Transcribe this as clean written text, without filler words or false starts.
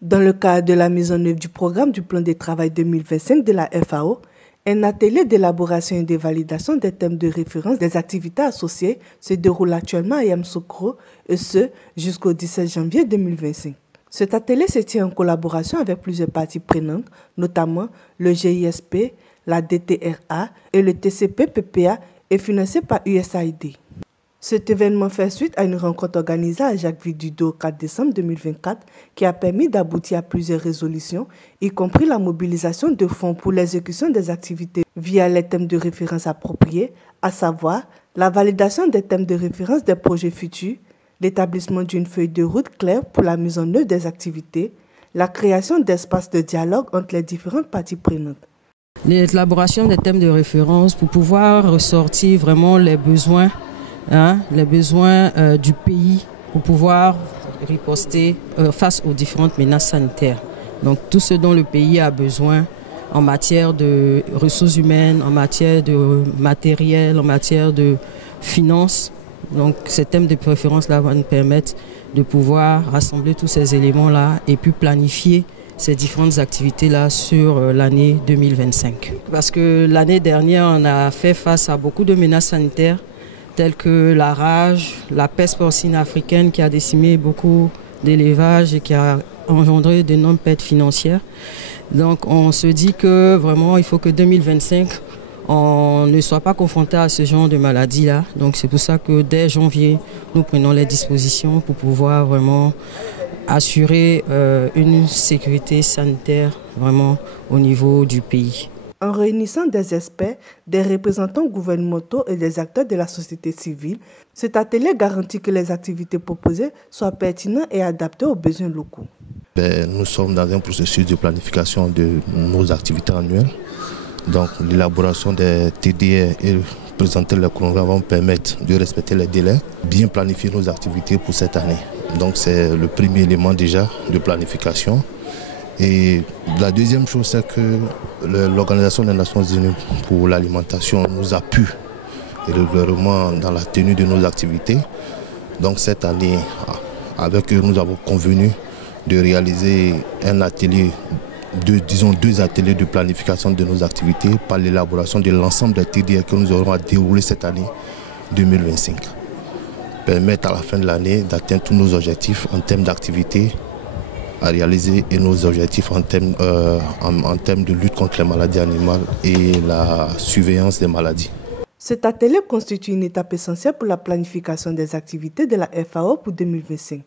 Dans le cadre de la mise en œuvre du programme du plan de travail 2025 de la FAO, un atelier d'élaboration et de validation des thèmes de référence des activités associées se déroule actuellement à Yamoussoukro, et ce jusqu'au 17 janvier 2025. Cet atelier se tient en collaboration avec plusieurs parties prenantes, notamment le GISP, la DTRA et le TCP-PPA, et financé par USAID. Cet événement fait suite à une rencontre organisée à Jacques-Ville le 4 décembre 2024 qui a permis d'aboutir à plusieurs résolutions, y compris la mobilisation de fonds pour l'exécution des activités via les thèmes de référence appropriés, à savoir la validation des thèmes de référence des projets futurs, l'établissement d'une feuille de route claire pour la mise en œuvre des activités, la création d'espaces de dialogue entre les différentes parties prenantes. L'élaboration des thèmes de référence pour pouvoir ressortir vraiment les besoins du pays pour pouvoir riposter face aux différentes menaces sanitaires. Donc tout ce dont le pays a besoin en matière de ressources humaines, en matière de matériel, en matière de finances. Donc ces thèmes de préférence-là vont nous permettre de pouvoir rassembler tous ces éléments-là et puis planifier ces différentes activités-là sur l'année 2025. Parce que l'année dernière, on a fait face à beaucoup de menaces sanitaires telles que la rage, la peste porcine africaine qui a décimé beaucoup d'élevages et qui a engendré d'énormes pertes financières. Donc on se dit que vraiment il faut que 2025, on ne soit pas confronté à ce genre de maladie-là. Donc c'est pour ça que dès janvier, nous prenons les dispositions pour pouvoir vraiment assurer une sécurité sanitaire vraiment au niveau du pays. En réunissant des experts, des représentants gouvernementaux et des acteurs de la société civile, cet atelier garantit que les activités proposées soient pertinentes et adaptées aux besoins locaux. Nous sommes dans un processus de planification de nos activités annuelles. Donc l'élaboration des TDR et présenter le chronogramme vont permettre de respecter les délais, bien planifier nos activités pour cette année. Donc c'est le premier élément déjà de planification. Et la deuxième chose, c'est que l'Organisation des Nations Unies pour l'alimentation nous appuie régulièrement dans la tenue de nos activités. Donc cette année, avec eux, nous avons convenu de réaliser un atelier, deux ateliers de planification de nos activités par l'élaboration de l'ensemble des TDR que nous aurons à dérouler cette année 2025. Permettre à la fin de l'année d'atteindre tous nos objectifs en termes d'activité à réaliser et nos objectifs en termes de lutte contre les maladies animales et la surveillance des maladies. Cet atelier constitue une étape essentielle pour la planification des activités de la FAO pour 2025.